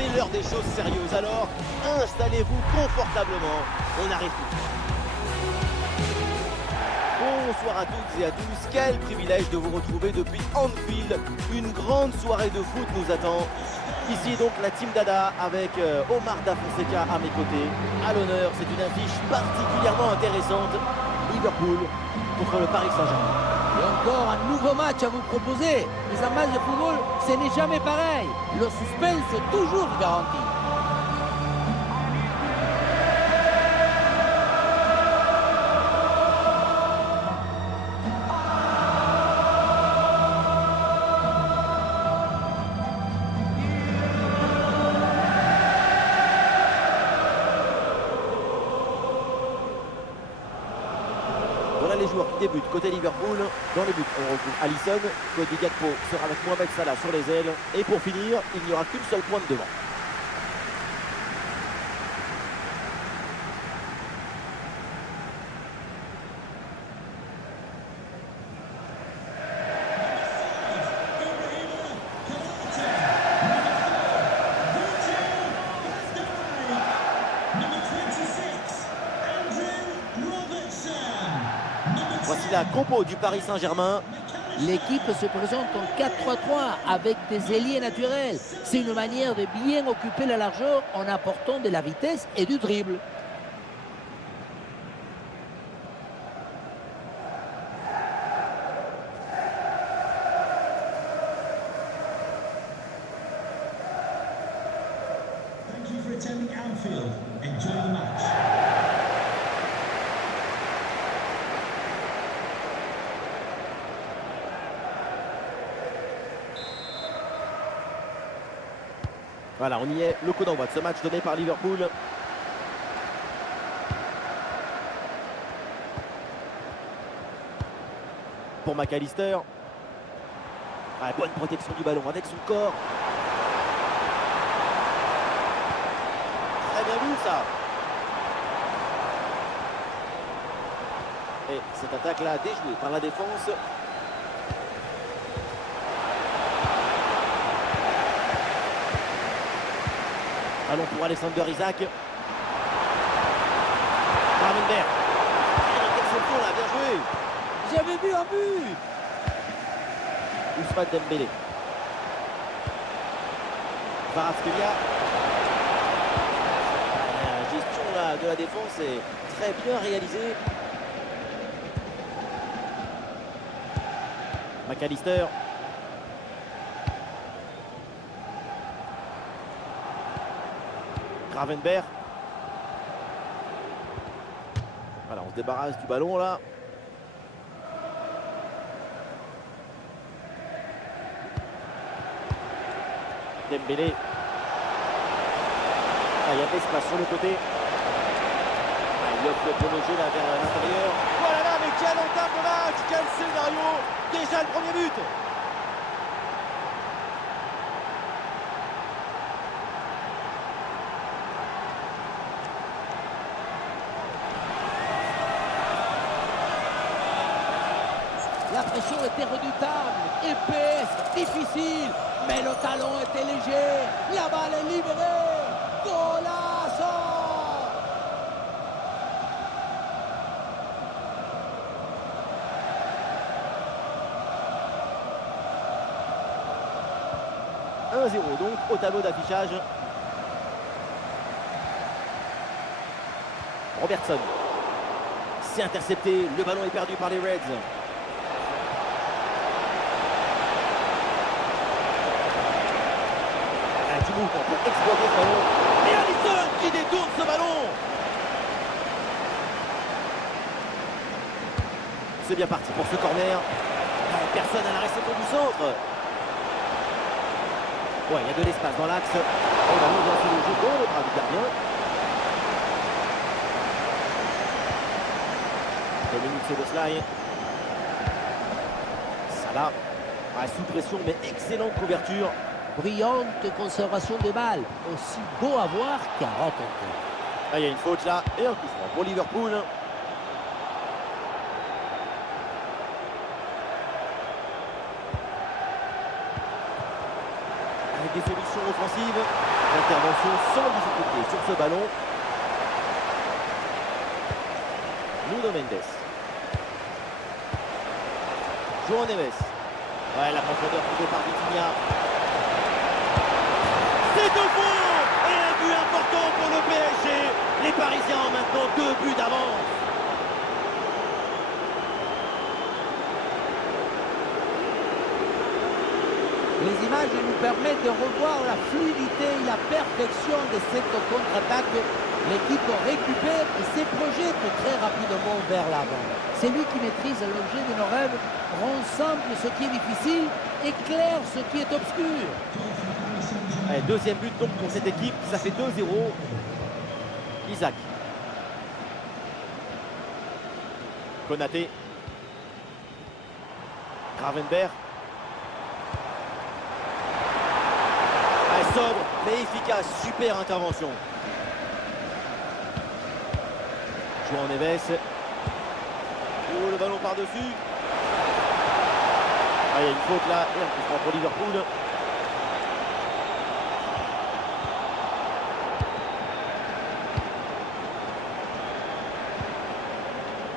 c'est l'heure des choses sérieuses. Alors, installez-vous confortablement. On arrive tout de suite. Bonsoir à toutes et à tous. Quel privilège de vous retrouver depuis Anfield. Une grande soirée de foot nous attend. Ici donc la team Dada avec Omar Da Fonseca à mes côtés. À l'honneur, c'est une affiche particulièrement intéressante. Liverpool contre le Paris Saint-Germain. Et encore un nouveau match à vous proposer. Mais un match de football, ce n'est jamais pareil. Le suspense est toujours garanti. Voilà les joueurs qui débutent côté Liverpool. Dans les buts, on retrouve Alisson. Cody Gakpo sera avec Mohamed Salah sur les ailes. Et pour finir, il n'y aura qu'une seule pointe devant. Voici la compo du Paris Saint-Germain. L'équipe se présente en 4-3-3 avec des ailiers naturels. C'est une manière de bien occuper la largeur en apportant de la vitesse et du dribble. Thank you for attending Anfield. Enjoy the match. Voilà, on y est. Le coup d'envoi de ce match donné par Liverpool. Pour McAllister. Ah, bonne protection du ballon avec son corps. Très bien vu ça. Et cette attaque-là déjouée par la défense. Allons pour Alexander Isak. Gravenberch. Interception là, bien joué. J'avais vu un but. Ousmane Dembélé. Kvaratskhelia. La gestion là, de la défense est très bien réalisée. McAllister. Gravenberch. Voilà, on se débarrasse du ballon là. Dembélé. Ah, il y a de l'espace sur le côté. Ah, il offre le prolongé là vers l'intérieur. Voilà là, mais quel entame de match, quel scénario. Déjà le premier but. La pression était redoutable, épaisse, difficile, mais le talon était léger. La balle est libérée. Golazo! « 1-0 donc au tableau d'affichage. Robertson. C'est intercepté. Le ballon est perdu par les Reds. Du mouvement pour exploiter ce ballon. Et Alisson qui détourne ce ballon. C'est bien parti pour ce corner. Personne à la réception du centre. Ouais, il y a de l'espace dans l'axe. Le ballon vient sur le jeu dans le bras du gardien. Dominique Szoboszlai. Salah. Ah, sous pression, mais excellente couverture. Brillante conservation des balles, aussi beau à voir qu'à raconter. Ah, il y a une faute là et un coup franc pour Liverpool. Avec des solutions offensives. Intervention sans difficulté sur ce ballon. Nuno Mendes. João Neves. Ouais, la profondeur trouvée par Vitinha. C'est au fond. Et un but important pour le PSG. Les Parisiens ont maintenant 2 buts d'avance. Les images nous permettent de revoir la fluidité et la perfection de cette contre-attaque. L'équipe récupère et se projette très rapidement vers l'avant. C'est lui qui maîtrise l'objet de nos rêves, rend simple ce qui est difficile, éclaire ce qui est obscur. Allez, deuxième but donc pour cette équipe, ça fait 2-0. Isaac. Konaté. Gravenberch. Sobre mais efficace, super intervention. João Neves. Oh, le ballon par-dessus. Ah, il y a une faute là, et un coup franc pour Liverpool.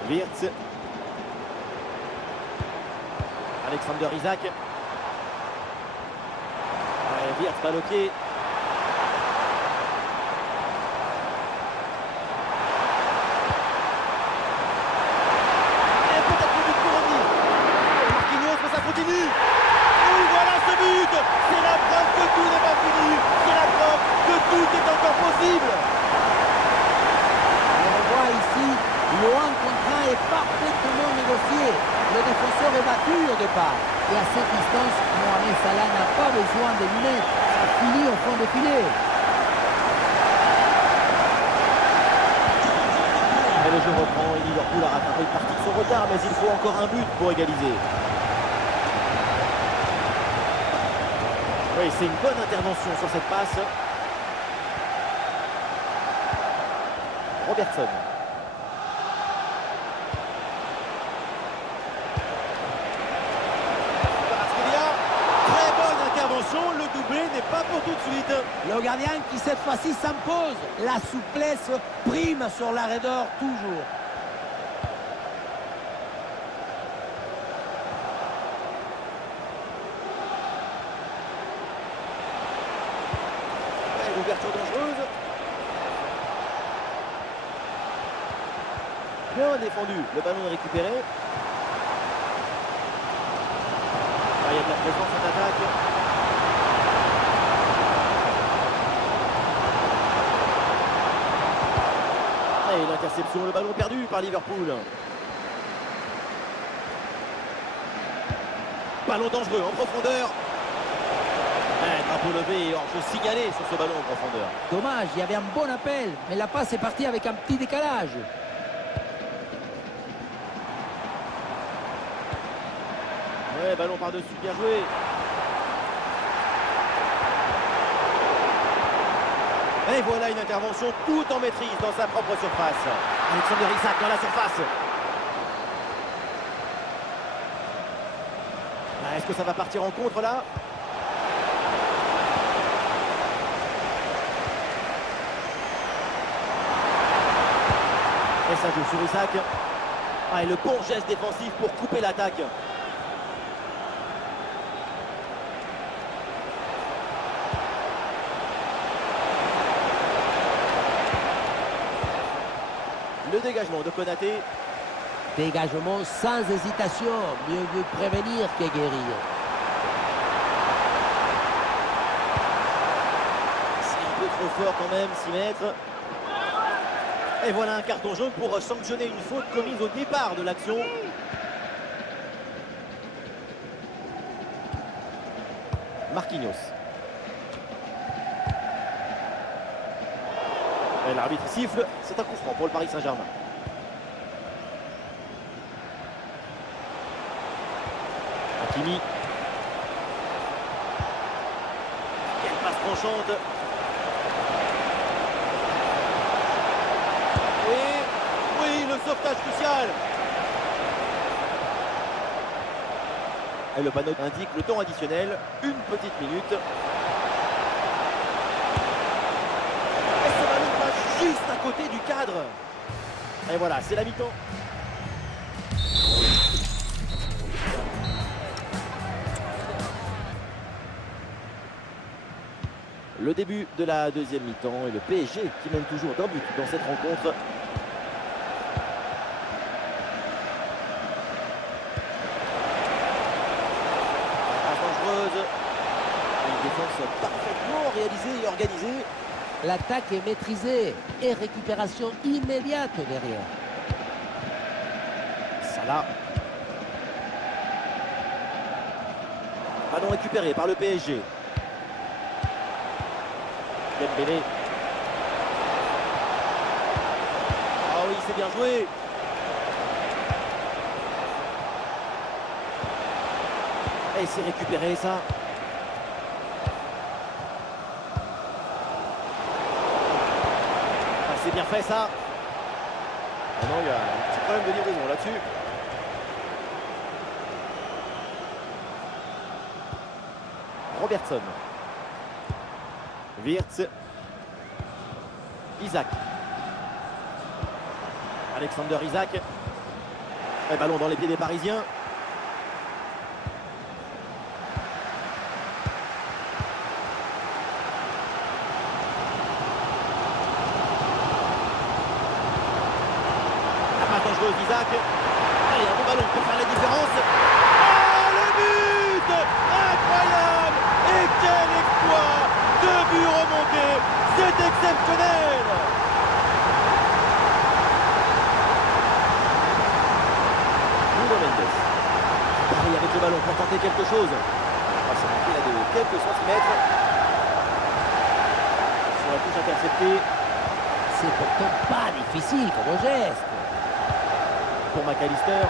Wirtz. Alexander Isaac. Wirtz bloqué. Et peut-être le but pour revenir. Marquinhos, mais ça continue. Oui, voilà ce but. C'est la preuve que tout n'est pas fini. C'est la preuve que tout est encore possible. On voit ici, le 1 contre 1 est parfaitement négocié. Le défenseur est battu au départ. Et à cette distance, Mohamed Salah n'a pas besoin de lunettes. Ça finit au fond de filet. Et le jeu reprend et Liverpool a rattrapé une partie de son retard, mais il faut encore un but pour égaliser. Oui, c'est une bonne intervention sur cette passe. Robertson. Le doublé n'est pas pour tout de suite. Le gardien qui cette fois-ci s'impose. La souplesse prime sur la raideur toujours. L'ouverture dangereuse. Bien défendu. Le ballon est récupéré. Ah, il y a de la présence en attaque. Et l'interception, le ballon perdu par Liverpool. Ballon dangereux en profondeur. Drapeau levé et hors-jeu signalé sur ce ballon en profondeur. Dommage, il y avait un bon appel, mais la passe est partie avec un petit décalage. Ouais, ballon par-dessus, bien joué. Et voilà une intervention tout en maîtrise dans sa propre surface. Alexander Isaac dans la surface. Est-ce que ça va partir en contre là? Et ça joue sur Isaac. Ah, et le bon geste défensif pour couper l'attaque. Le dégagement de Konaté. Dégagement sans hésitation. Mieux vaut prévenir que guérir. C'est un peu trop fort quand même, 6 mètres. Et voilà un carton jaune pour sanctionner une faute commise au départ de l'action. Marquinhos. Et l'arbitre siffle, c'est un coup franc pour le Paris Saint-Germain. Hakimi. Quelle passe tranchante. Oui, le sauvetage crucial. Et le panneau indique le temps additionnel, une petite minute. cadre. Et voilà, c'est la mi-temps. Le début de la deuxième mi-temps et le PSG qui mène toujours d'un but dans cette rencontre. Passe dangereuse. Une défense parfaitement réalisée et organisée. L'attaque est maîtrisée et récupération immédiate derrière. Salah. Ballon récupéré par le PSG. Dembélé. Ah oui, c'est bien joué. Et c'est récupéré ça. Ah, c'est bien fait ça. Ah non, il y a un petit problème de livraison là-dessus. Robertson. Wirtz. Isaac. Alexander Isaac. Et ballon dans les pieds des Parisiens. La passe dangereuse d'Isaac. Allez, un bon ballon pour faire la différence. Oh, le but! Incroyable! Et quel exploit! 2 buts remontés, c'est exceptionnel! Nuno Mendes. Paris avec le ballon pour tenter quelque chose. Ah, c'est manqué là de quelques centimètres. Sur la touche interceptée. C'est pourtant pas difficile comme geste. Pour McAllister.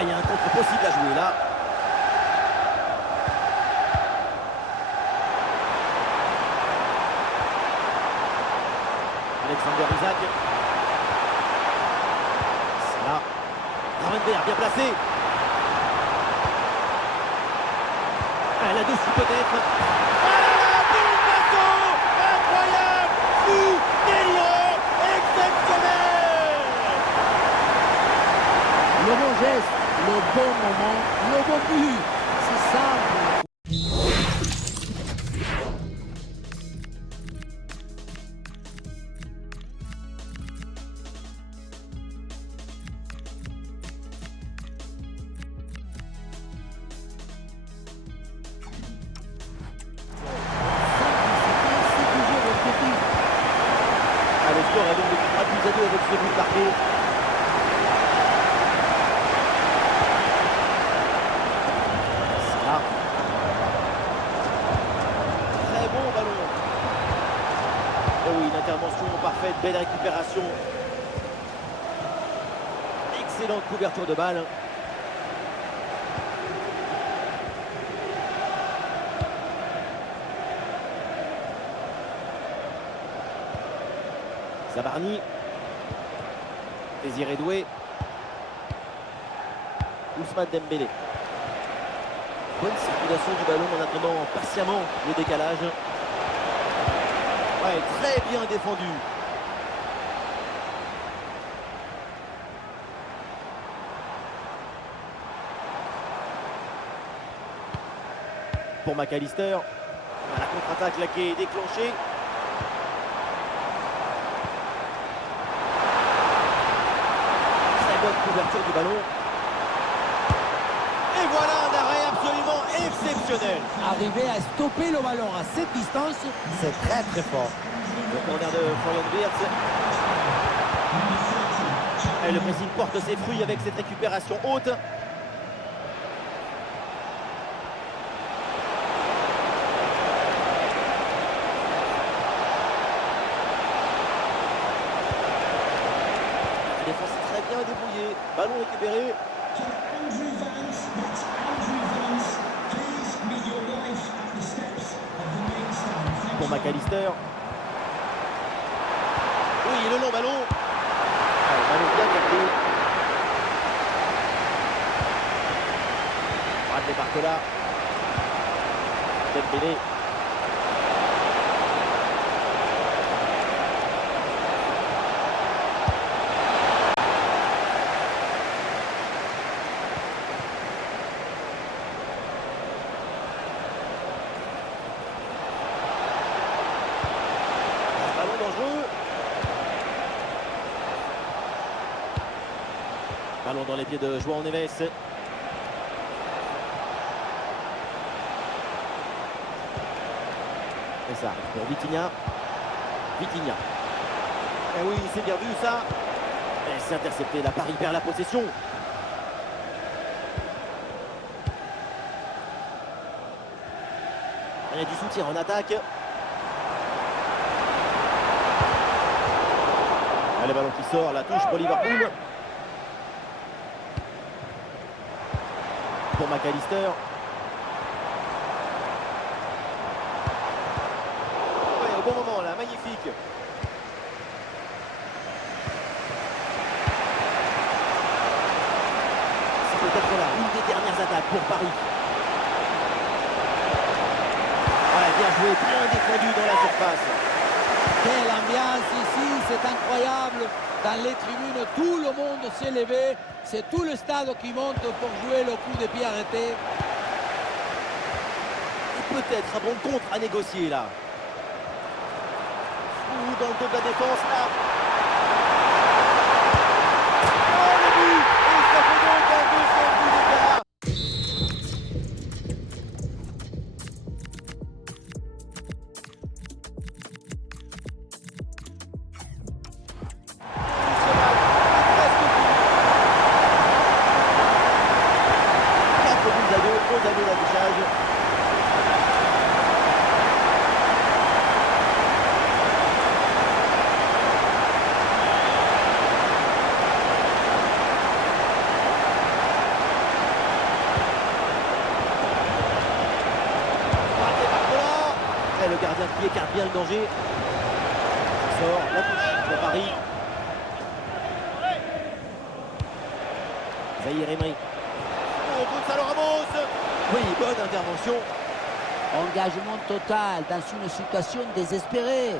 Et il y a un contre possible à jouer là. Alexander Isaac. Salah. Gravenberch bien placé. Ah, là-dessus peut-être. Ah, Bilbao! Incroyable! Fou! Délirant! Exceptionnel! Le bon geste, le bon moment, le bon but. C'est simple. Le score est donc de 3 buts à 2 avec ce but marqué. Salah. Très bon ballon. Oh oui, une intervention parfaite, belle récupération. Excellente couverture de balle. Zabarni. Désiré Doué. Ousmane Dembélé. Bonne circulation du ballon en attendant patiemment le décalage. Ouais, très bien défendu. Pour McAllister. La contre-attaque là qui est déclenchée. Bonne couverture du ballon. Et voilà un arrêt absolument exceptionnel. Arriver à stopper le ballon à cette distance, c'est très très fort. Le corner de Florian Wirtz. Et le pressing porte ses fruits avec cette récupération haute. La défense est très bien débrouillée. Ballon récupéré. Andrew Vance, that's Andrew Vance. Please meet your wife at the steps of the main stand. Thank Pour you. McAllister. Oui, le long ballon. Ah, le ballon bien gardé. Bradley Barcola. Dembélé. Ballon dans les pieds de João Neves. Et ça arrive pour Vitinha. Vitinha. Eh oui, c'est bien vu ça. Et c'est intercepté, la Paris perd la possession. Il y a du soutien en attaque. Allez, ballon qui sort, la touche pour Liverpool. Pour McAllister. Ouais, au bon moment là, magnifique. C'est peut-être là une des dernières attaques pour Paris. Ouais, bien joué, bien défendu dans la surface. Quelle ambiance ici, c'est incroyable. Dans les tribunes, tout le monde s'est levé. C'est tout le stade qui monte pour jouer le coup de pied arrêté. Et peut-être un bon contre à négocier là. Ou dans le dos de la défense là. Oh le but. Et ça fait donc un deuxième but d'écart. D'affichage. Et le gardien qui écarte bien le danger. Ça sort, la touche pour Paris. Zahir Emery. Oh, Gonzalo Ramos. Oui, bonne intervention. Engagement total dans une situation désespérée.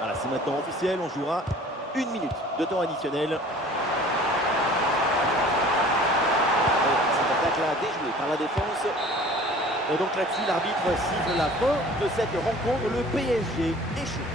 Voilà, c'est maintenant officiel, on jouera 1 minute de temps additionnel. Et cette attaque-là déjouée par la défense. Et donc là-dessus, l'arbitre siffle la fin de cette rencontre. Le PSG est chaud.